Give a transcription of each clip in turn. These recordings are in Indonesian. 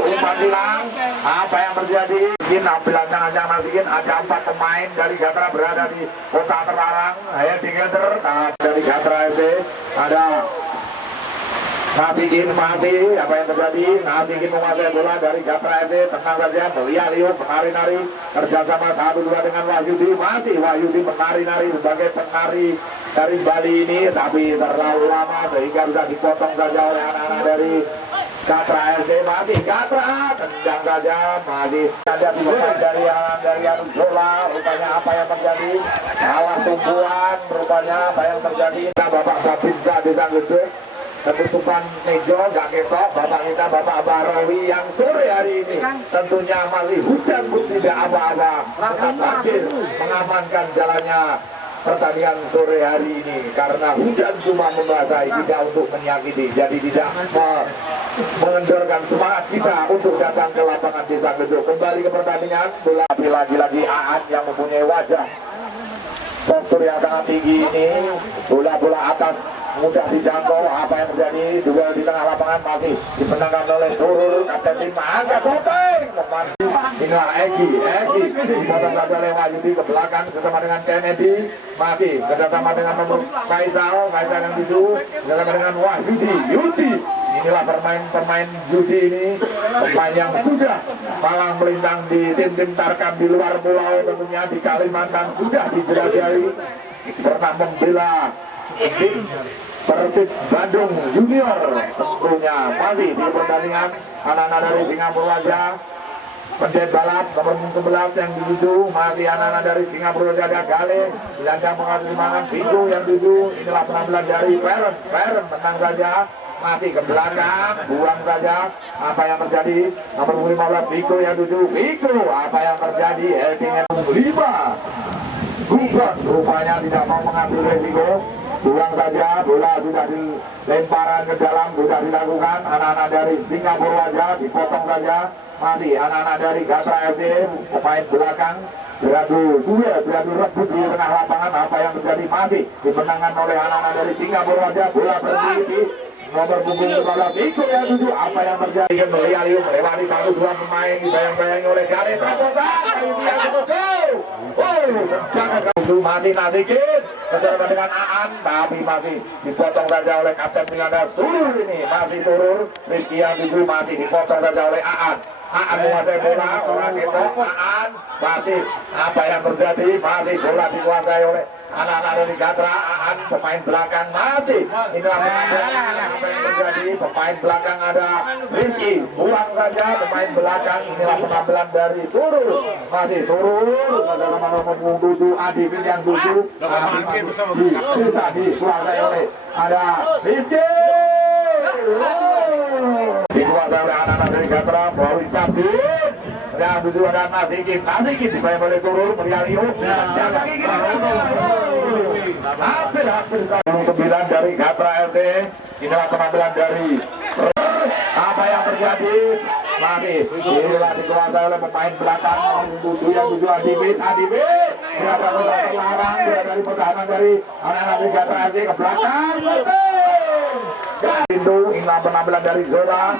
umpan hilang. Apa yang terjadi? Penampilannya hanya masihin. Ada 4 pemain dari Gatra berada di kota terlarang. Together dari Gatra FC ada Nabikin mati, apa yang terjadi? Nabikin menguasai bola dari Gatra FC, tenang saja, melihat menari-nari, kerjasama 1-2 dengan Wahyudi, masih Wahyudi menari-nari sebagai penari dari Bali ini, tapi terlalu lama sehingga bisa dipotong saja oleh anak-anak dari Gatra FC. Masih Gatra, tendang saja, masih ada pemain dari Anu Zola, rupanya apa yang terjadi? Salah tumpuan, rupanya apa yang terjadi? Bapak Babinsa Desa Gede, ketutupan meja gak ketok. Bapak kita Bapak Barawi yang sore hari ini tentunya masih hujan pun tidak apa-apa, tetap hadir mengamankan jalannya pertandingan sore hari ini karena hujan cuma membasahi, tidak untuk menyakiti, jadi tidak mengendorkan semangat kita untuk datang ke lapangan Desa Gedung. Kembali ke pertandingan bola, tapi lagi-lagi Aan yang mempunyai wajah postur yang sangat tinggi ini, bola-bola atas mudah dijangkau. Apa yang terjadi? Duel di tengah lapangan masih dimenangkan oleh Surur, kapten tim angkat shooting. Inilah Egi dipotong saja oleh Wahyudi ke belakang bersama dengan Kennedy, masih kerjasama dengan nomor Faisal yang tuju bersama dengan Yudi. Inilah pemain Yudi ini, pemain yang sudah malang melintang di tim-tim Tarkam di luar pulau, tentunya di Kalimantan sudah dijelajahi, pernah membela Persib Bandung Junior. Tentunya masih di pertandingan anak-anak dari Singapura wajah pendet balap nomor 11 yang dituju, masih anak-anak dari Singapura wajah ada Gale gelandang pengatur semangat Viko yang tuju. Inilah penampilan dari Feren menang saja, masih ke belakang, buang saja. Apa yang terjadi? Nomor 15 Viko yang tuju, apa yang terjadi? Headingnya 5 Gubert rupanya tidak mau mengambil resiko, buang saja. Bola sudah dilemparan ke dalam, sudah dilakukan. Anak-anak dari Singapura wajah dipotong saja. Masih anak-anak dari Gatra FC, pemain belakang beradu rebut di tengah lapangan. Apa yang terjadi? Masih dimenangkan oleh anak-anak dari Singapura wajah. Bola berhenti di nomor punggung kepala Viko yang tuju. Apa yang terjadi? Melihat melewati 1-2 pemain, dibayang-bayangi oleh Gale terobosan. Masih Nasikin bersama dengan Aan, tapi masih dipotong saja oleh kapten Milanda Surur ini. Masih Surur, Rizky yang tuju masih dipotong saja oleh Aan menguasai bola, orang ketok. Aan masih apa yang terjadi? Masih bola dikuasai oleh anak-anak dari Gatra. Aan pemain belakang masih. Inilah apa yang terjadi? Pemain belakang ada Rizky, buang saja pemain belakang. Inilah penampilan dari Surur, masih Surur dalam nomor 7 Adivin yang tuju. Bisa dikuasai oleh ada Rizky, dikuasai oleh anak-anak dari Gatra. Melalui Sabit yang tuju ada Nasikin dibayang oleh Surur. Merialio hampir 9 dari Gatra FC. Inilah penampilan dari apa yang terjadi? Masih inilah dikuasai oleh pemain belakang yang tuju Adivin berada terlarang, berada dari pertahanan dari anak-anak dari Gatra FC ke belakang. Itu inilah penampilan dari Zola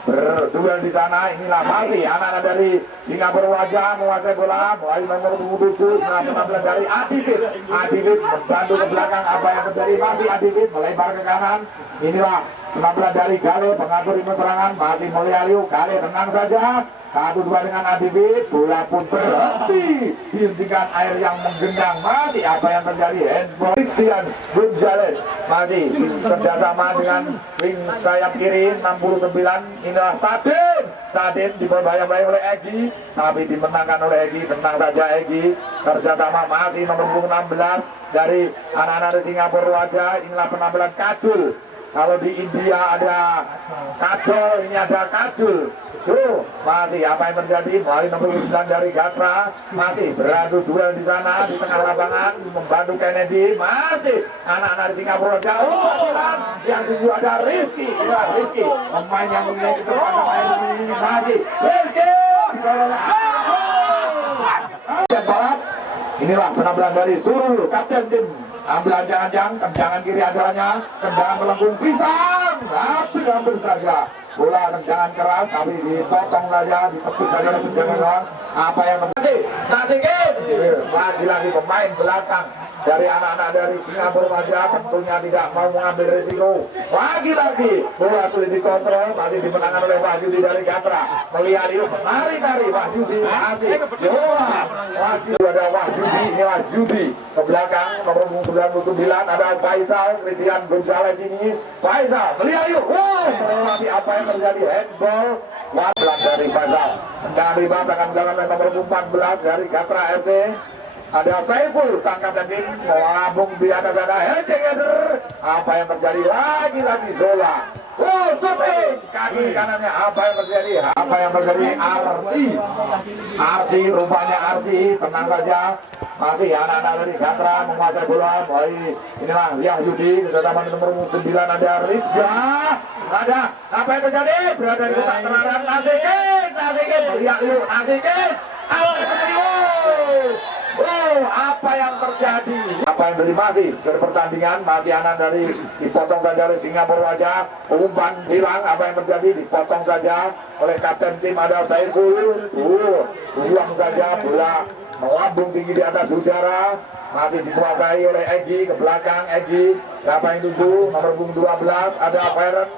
berduel di sana. Inilah masih anak-anak dari Singapura wajah menguasai bola mulai nomor 27. Inilah penampilan dari Adivit membantu ke belakang. Apa yang terjadi? Masih Adivit melebar ke kanan. Inilah penampilan dari Gale pengatur ritme serangan, masih Mulyaliu. Gale tenang saja, 1-2 dengan Adivit. Bola pun berhenti, dihentikan air yang menggendang. Masih apa yang terjadi? Handball Christian Gonzalez masih kerjasama dengan wing sayap kiri 69. Inilah Sadin dibayang-bayang oleh Egi, tapi dimenangkan oleh Egi. Tenang saja Egi, kerjasama masih nomor 16 dari anak-anak dari Singapura wajah. Inilah penampilan Kajul. Kalau di India ada Kajol, ini ada Kajul. Tuh, masih apa yang terjadi? Melalui nomor 9 dari Gatra, masih beradu duel di sana di tengah lapangan membantu Kennedy. Masih anak-anak di Singapura jauh. Yang tuju ada Rizky, pemain yang memiliki kecepatan ini. Masih Rizky. Inilah penampilan dari Surul, kapten tim. Ambilan jangan kiri adanya, tendangan melengkung pisang, hampir saja bola tendangan keras tapi dipotong saja, ditepis saja oleh penjaga gawang. Apa yang terjadi? Nasikin lagi pemain belakang dari anak-anak dari Singapura saja tentunya tidak mau mengambil risiko. Lagi bola sulit dikontrol, masih dimenangkan oleh Wahyudi dari Gatra. Melihat itu nari Wahyudi masih bola. Wahyudi ada Wahyudi, ini Wahyudi ke belakang nomor 99 ada Faisal Christian Gonzales ini. Faisal melihat itu, tapi apa yang terjadi? Handball pelan dari Faisal. Tendangan bebas akan dilakukan nomor 14 dari Gatra FC. Ada Saiful tangkap dan melambung di atas ada header. Apa yang terjadi? Lagi Zola. Shooting kaki kanannya. Apa yang terjadi? Arsi rupanya tenang saja. Masih anak-anak dari Gatra menguasai bola. Baik, inilah Wahyudi bersama nomor 9 ada Rizka. Ada apa yang terjadi? Berada di kotak terlarang. Nasikin melihat yuk Nasikin. Apa yang terjadi? Apa yang terjadi masih dari pertandingan masih anak dari dipotong saja oleh Singapura wajah umpan silang. Apa yang terjadi? Dipotong saja oleh kapten tim ada Saiful. Buang saja bola melambung tinggi di atas udara. Masih dikuasai oleh Egy ke belakang. Egy siapa yang tuju? Nomor 12 ada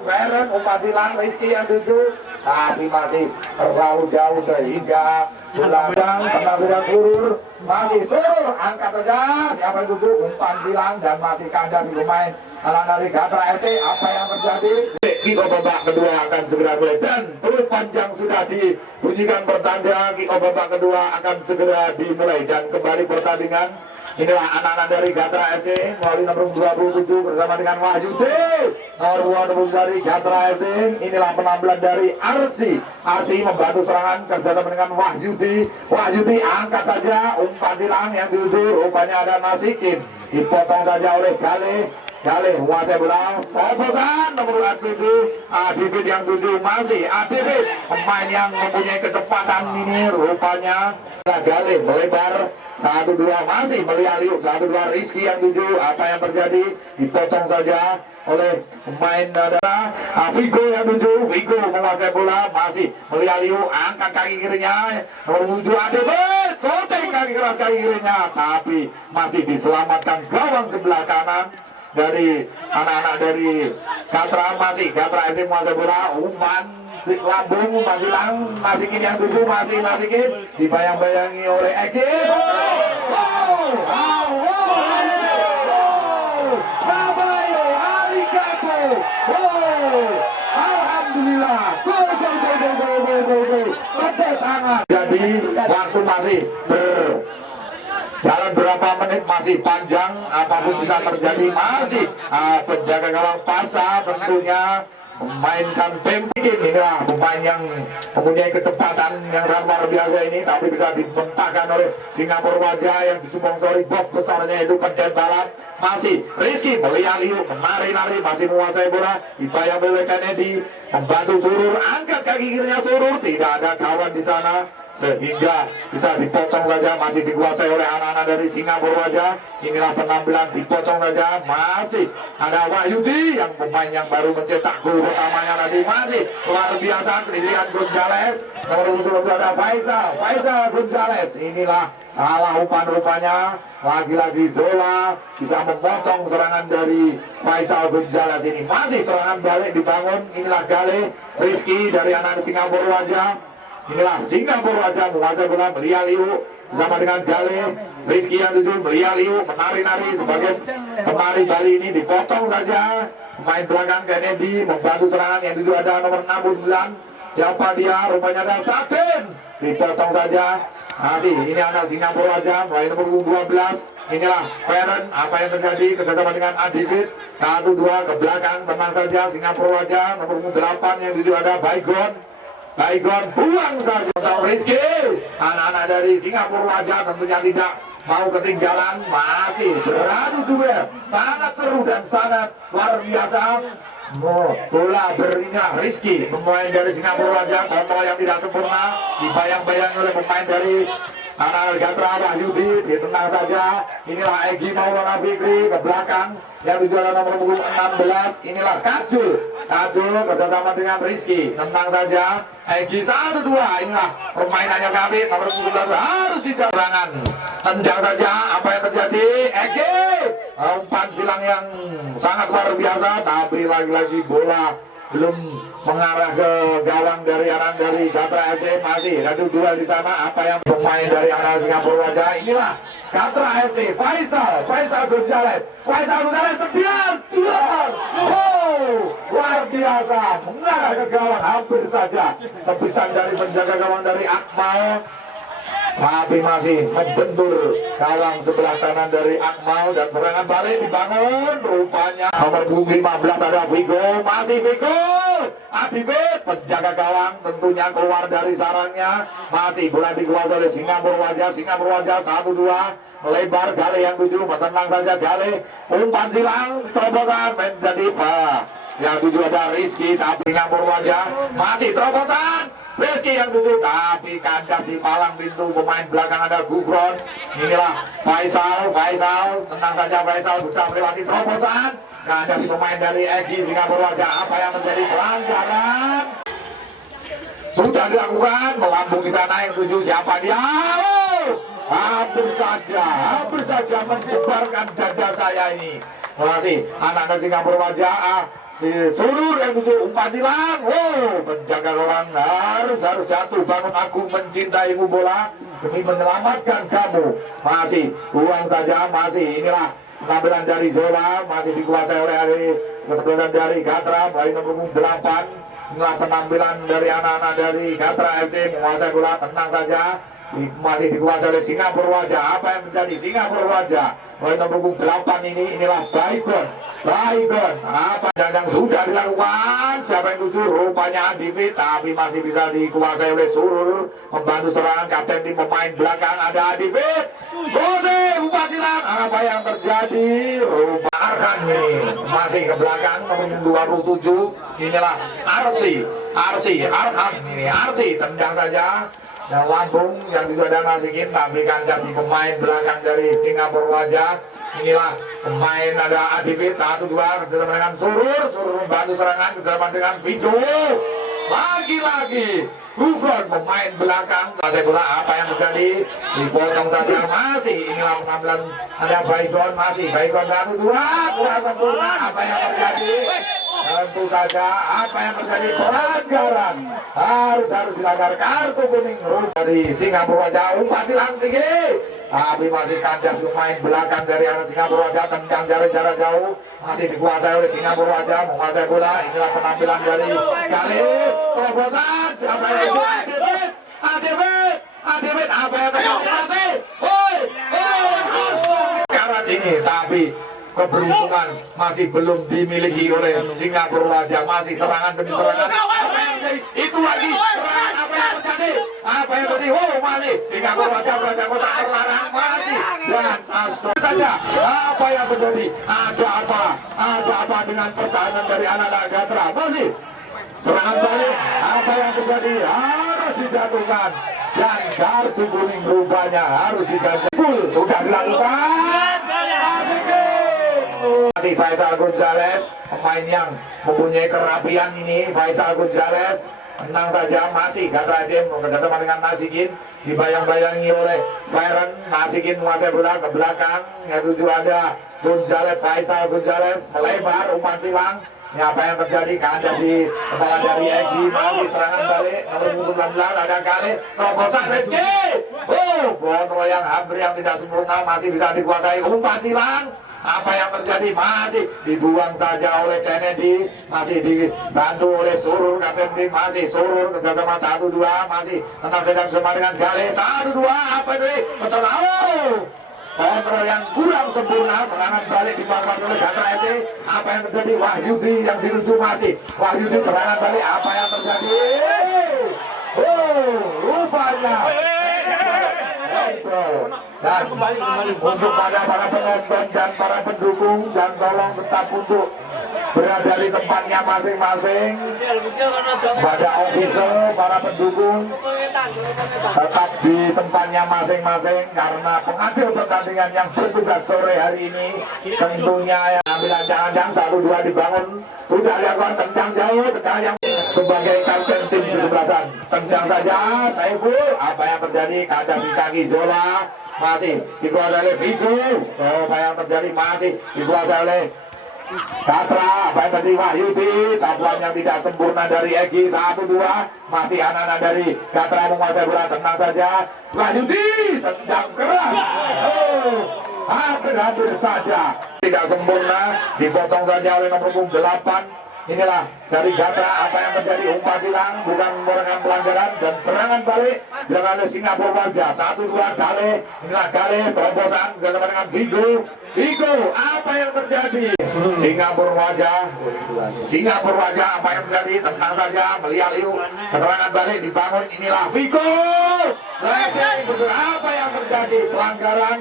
Feren umpan silang. Rizky yang tuju tapi masih terlalu jauh sehingga belakang tengah sudah surur. Masih surur angkat saja siapa yang tuju? Umpan silang dan masih kandang di pemain anak dari Gatra FC. Apa yang terjadi? Kick babak kedua akan segera mulai dan peluit panjang sudah dibunyikan pertanda. Kick babak kedua akan segera dimulai dan kembali pertandingan. Inilah anak-anak dari Gatra FC melalui nomor 27 bersama dengan Wahyudi. Nomor 2 dari Gatra FC. Inilah penampilan dari Arsi membantu serangan kerjasama dengan Wahyudi. Wahyudi angkat saja umpan silang yang dituju. Rupanya ada Nasikin. Dipotong saja oleh Gale menguasai bola. Poposan nomor 7 Adibit yang 7 masih Adibit pemain yang mempunyai kecepatan ini. Rupanya Gale melebar 1-2 masih Melialiuk 1-2 Rizky yang 7. Apa yang terjadi? Dipotong saja oleh pemain adalah Vigo yang 7. Vigo menguasai bola masih Melialiuk angkat kaki kirinya nomor 7 Adibit shooting kaki keras kaki kirinya tapi masih diselamatkan gawang sebelah kanan dari anak-anak dari Gatra. Masih Gatra FC menguasai bola umpan lambung masih Nasikin yang 7 masih Nasikin dibayang-bayangi oleh Egy. Alhamdulillah gol tangan. Jadi waktu masih jalan berapa menit masih panjang, apapun bisa terjadi. Masih penjaga gawang Pasa tentunya memainkan tempi. Inilah pemain yang mempunyai kecepatan yang sangat luar biasa ini, tapi bisa dibentangkan oleh Singapura wajah yang disumbang-sori bos besarnya itu Keden Balap. Masih Rizky Melialiuk menari-nari masih menguasai bola, dibayang oleh Kennedy membantu Surur, angkat kaki kirinya Surur, tidak ada kawan di sana sehingga bisa dipotong saja. Masih dikuasai oleh anak-anak dari Singapura wajah. Inilah penampilan dipotong saja. Masih ada Wahyudi yang pemain yang baru mencetak gol pertamanya tadi. Masih luar biasa Christian Gonzales. Nomor 22 ada Faisal Gonzales. Inilah salah umpan-rupanya. Lagi-lagi Zola bisa memotong serangan dari Faisal Gonzales ini. Masih serangan balik dibangun. Inilah Gale Rizky dari anak Singapura wajah. Inilah Singapura wajah menguasai bola. Melialiuk sama dengan Gale Rizky yang 7. Melialiuk menari-nari sebagai kemari Bali ini dipotong saja. Pemain belakang Kennedy membantu serangan yang 7 ada nomor 69. Siapa dia? Rupanya ada Satin. Dipotong saja. Masih ini anak Singapura wajah mulai nomor 12. Inilah Feren. Apa yang terjadi? Kerjasama dengan Adibit 1-2 ke belakang. Tenang saja Singapura wajah nomor 8 yang 7 ada Baygon buang saja untuk Rizky. Anak-anak dari Singapura wajah tentunya tidak mau ketinggalan. Masih beradu duel sangat seru dan sangat luar biasa. Bola beringat Rizky pemain dari Singapura wajah, kontrol yang tidak sempurna dibayang-bayangi oleh pemain dari anak Gatra Wahyudi ditenang saja. Inilah Egi Maulana Fikri ke belakang yang tujuan nomor punggung 16. Inilah Kajul kerjasama dengan Rizky, tenang saja. Egi 1-2. Inilah permainannya kami nomor punggung 1 harus dijalankan. Tendang saja apa yang terjadi. Egi umpan silang yang sangat luar biasa, tapi lagi-lagi bola belum mengarah ke gawang dari anak dari Gatra FC. Masih ada dua di sana. Apa yang pemain dari anak Singapura wajah. Inilah Gatra FC. Faisal Gonzales terdiam. Luar biasa, mengarah ke gawang hampir saja tepisan dari penjaga gawang dari Akmal, tapi masih membentur gawang sebelah kanan dari Akmal. Dan serangan balik dibangun rupanya nomor 15 ada Vigo. Masih Vigo Adibit, penjaga gawang tentunya keluar dari sarangnya. Masih bola dikuasai oleh Singapura wajah 1-2 melebar. Gale yang 7 tenang saja. Gale umpan silang terobosan menjadi yang 7 ada Rizky, tapi Singapura wajah masih terobosan Rizky yang 7, tapi kandas di palang pintu pemain belakang ada Gufron. Inilah Faisal tenang saja. Faisal bisa melewati terobosan kandas di pemain dari Egi Singapura wajah. Apa yang menjadi pelanggaran sudah dilakukan, melambung di sana yang 7 siapa dia? Hampir saja menyebarkan dada saya ini. Masih anak-anak Singapura wajah si Surur yang 7 umpan silang. Penjaga gawang harus jatuh. Bangun, aku mencintaimu bola demi menyelamatkan kamu. Masih uang saja. Masih inilah penampilan dari Zola, masih dikuasai oleh kesebelasan dari Gatra bayi nomor 8. Inilah penampilan dari anak-anak dari Gatra FC menguasai bola. Tenang saja, masih dikuasai oleh Singapura wajah. Apa yang terjadi? Singapura wajah bayi nomor 8 inilah Baikon. Apa yang sudah dilakukan? Siapa yang 7? Rupanya Adivit, tapi masih bisa dikuasai oleh Surur. Membantu serangan kapten tim pemain belakang ada Adivit. Bose umpan silang. Apa yang terjadi? Rupa Arkan ini masih ke belakang nomor 27. Inilah Arkan ini. Arsi tendang saja dan lambung yang juga ada nasikin, tapi kandas di pemain belakang dari Singapura wajah. Inilah pemain ada Adivit 1-2 kerjasama dengan Surur membantu serangan kerjasama dengan Vido. Lagi-lagi Gufron pemain belakang masih bola. Apa yang terjadi? Dipotong saja. Masih inilah penampilan ada Baikon. Masih Baikon 1-2 kurang sempurna. Apa yang terjadi? Tentu saja apa yang terjadi pelanggaran harus dilanggar, kartu kuning dari Singapura wajah. Umpan silang tinggi, tapi masih kandas pemain belakang dari anak Singapura wajah. Tendang jarak jauh masih dikuasai oleh Singapura wajah menguasai bola. Inilah penampilan dari Galih. Terobosan siapa yang itu? Adivit apa yang terjadi? Masih karat ini, tapi keberuntungan masih belum dimiliki oleh Singapura wajah. Masih serangan demi serangan. Itu lagi serangan. Apa yang terjadi? Masih Singapura wajah berada kotak terlarang. Masih dan Astro saja. Apa yang terjadi? Ada apa dengan pertahanan dari anak-anak Gatra? Masih serangan balik. Apa yang terjadi? Harus dijatuhkan dan kartu kuning rupanya harus dijatuhkan. Sudah dilakukan. Masih Faisal Gonzales, pemain yang mempunyai kerapian ini. Faisal Gonzales tenang saja. Masih Gatra FC bekerjasama dengan Nasikin, dibayang-bayangi oleh Byron. Nasikin menguasai bola ke belakang. Yang 7 ada Gonzales. Faisal Gonzales melebar umpan silang. Ini apa yang terjadi? Kandas di kepala dari Egi. Masih serangan balik nomor 16 ada kali terobosan Rizky. Kontrol yang hampir yang tidak sempurna masih bisa dikuasai. Umpan silang. Apa yang terjadi? Masih dibuang saja oleh Kennedy. Masih dibantu oleh Surur kapten tim. Masih Surur kerjasama 1-2. Masih tenang sedang bersama dengan Gale 1-2. Apa ini? Betul. Kontrol yang kurang sempurna. Serangan balik dipakai oleh Gatra FC. Apa yang terjadi? Wahyudi yang dituju masih. Wahyudi serangan balik. Apa yang terjadi? Rupanya dan untuk para penonton dan para pendukung, dan tolong tetap untuk berada di tempatnya masing-masing. Pada official, para pendukung tetap di tempatnya masing-masing karena pengadil pertandingan yang bertugas sore hari ini tentunya yang ambilan jangan-jangan 1-2 dibangun. Sudah dilakukan tendang jauh, tendang yang sebagai kapten tim kesebelasan. Tendang saja, Saiful. Apa yang terjadi? Kaca di kaki Zola masih dikuasai oleh Vigo. Apa yang terjadi? Masih dikuasai oleh Katra. Apa yang terjadi? Wahyudi. Sapuan yang tidak sempurna dari Egi. 1-2 masih anak-anak dari Katra menguasai bola. Tenang saja, Wahyudi tendang keras. Hampir saja tidak sempurna, dipotong saja oleh nomor punggung 8. Inilah dari Gatra. Apa yang terjadi? Umpan hilang, bukan merupakan pelanggaran, dan serangan balik dilakukan oleh Singapura wajah. 1-2 Gale. Inilah Gale, terobosan bersama dengan Vigo. Vigo, apa yang terjadi? Singapura wajah, apa yang terjadi? Tenang saja, melihat yuk. Serangan balik dibangun. Inilah Vigo. Apa yang terjadi? Pelanggaran.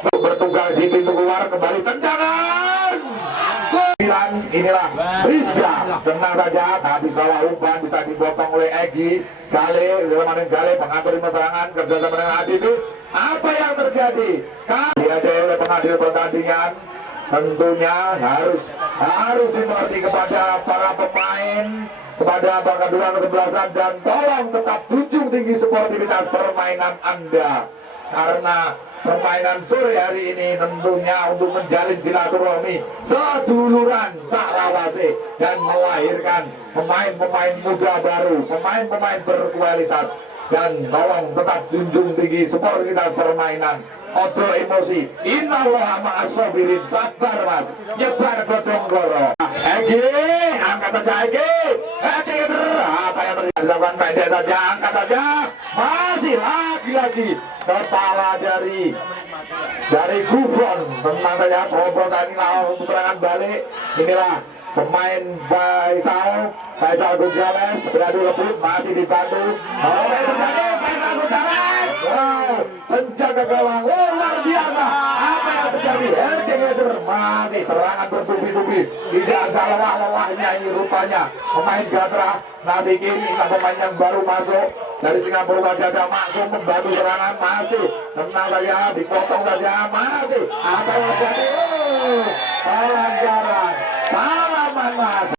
Bertugas di pintu keluar, kembali tendangan. Inilah Rizka. Tenang saja, tapi salah umpan bisa dipotong oleh Egi. Gale, pengatur lima serangan kerjasama dengan Adit. Apa yang terjadi? Diadai oleh pengadil pertandingan. Tentunya harus dimengerti kepada para pemain, kepada kedua kesebelasan, dan tolong tetap junjung tinggi sportivitas permainan Anda. Karena permainan sore hari ini tentunya untuk menjalin silaturahmi, seduluran, saklawase, dan melahirkan pemain-pemain muda baru, pemain-pemain berkualitas. Dan tolong tetap junjung tinggi sportivitas permainan. Ojo emosi. Innallaha ma'as-sabirin. Sabar mas, nyebar godong goro. Egi, angkat saja Egi. Apa yang terjadi? Dilakukan pendek saja, angkat saja. Masih lagi-lagi kepala dari Gufron. Tenang saja, terobosan inilah untuk serangan balik. Inilah pemain Faisal Gonzales beradu rebut, masih dibantu. Faisal Gonzales. Penjaga gawang luar biasa. Apa yang terjadi? Elcenger masih serangan bertubi-tubi. Tidak ada lelah-lelahnya ini rupanya. Pemain Gatra nasi kiri, pemain yang baru masuk dari Singapura wajah masuk membantu serangan, masih tenang saja, dipotong saja, masih apa yang terjadi? Pelanggaran, salaman mas.